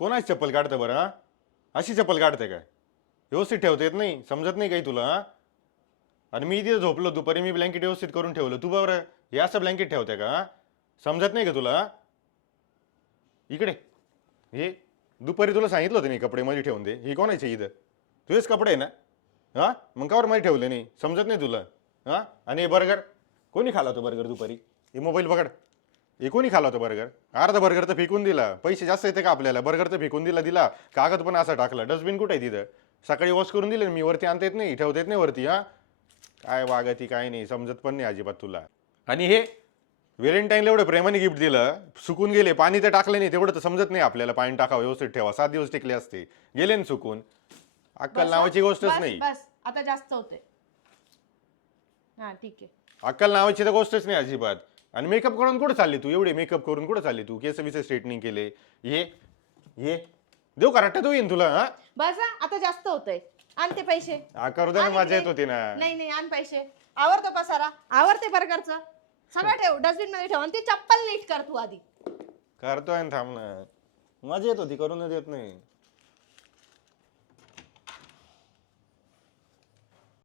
कोणाची चप्पल काढतं बरं हा? अशी चप्पल काढते काय? व्यवस्थित ठेवता येत नाही, समजत नाही काही तुला हा? आणि मी तिथे झोपलो दुपारी, मी ब्लँकेट व्यवस्थित करून ठेवलं, तू बरं हे असं ब्लँकेट ठेवते का हा? समजत नाही का तुला हा? इकडे हे दुपारी तुला सांगितलं होतं नाही कपडे मध्ये ठेवून दे, हे कोणाचे इथं? तुझेच कपडे आहे ना? हा मग कावर मध्ये ठेवले नाही, समजत नाही तुला हा? आणि हे बर्गर कोणी खाला होतं बर्गर दुपारी? हे मोबाईल पकड. हे कोणी खाला होतं बर्गर? अर्धा बर्गर तर फेकून दिला. पैसे जास्त येते का आपल्याला? बर्गर तर फेकून दिला. कागद पण असा टाकला. डस्टबिन कुठे आहे तिथं? सकाळी वॉश करून दिले मी, वरती आणता येत नाही, ठेवता येत नाही वरती हा? काय वागती काय नाही, समजत पण नाही अजिबात तुला. आणि हे व्हॅलेंटाईनला एवढं प्रेमाने गिफ्ट दिलं, सुकून गेले, पाणी तर टाकलं नाही, तेवढं तर समजत नाही आपल्याला. पाणी टाकावं, व्यवस्थित ठेवा, 7 दिवस टिकले असते, गेले ना सुकून. अक्कल बस नावाची गोष्टच बस नाही. बस आता जास्त होते. हा ठीक आहे. अक्कल नावाची तर गोष्टच नाही अजिबात. आणि मेकअप करून कुठं चालली तू? एवढे मेकअप करून कुठं चालली तू? केस बिस स्ट्रेटनिंग केले, ये ये देऊ कराट्यात होईन तुला हा? बस हा, आता जास्त होतंय. आण ते पैसे. करू दे ना, आण मजा इकडे. येत होती ना. नाही नाही आण पैसे. आवरतो पसारा, आवरते बर्गरचं सगळं ठेव डस्टबिन मध्ये ठेव आणि ती चप्पल नीट कर तू आधी. करतोय ना, थांब ना. मजा येत होती, करून देत नाही.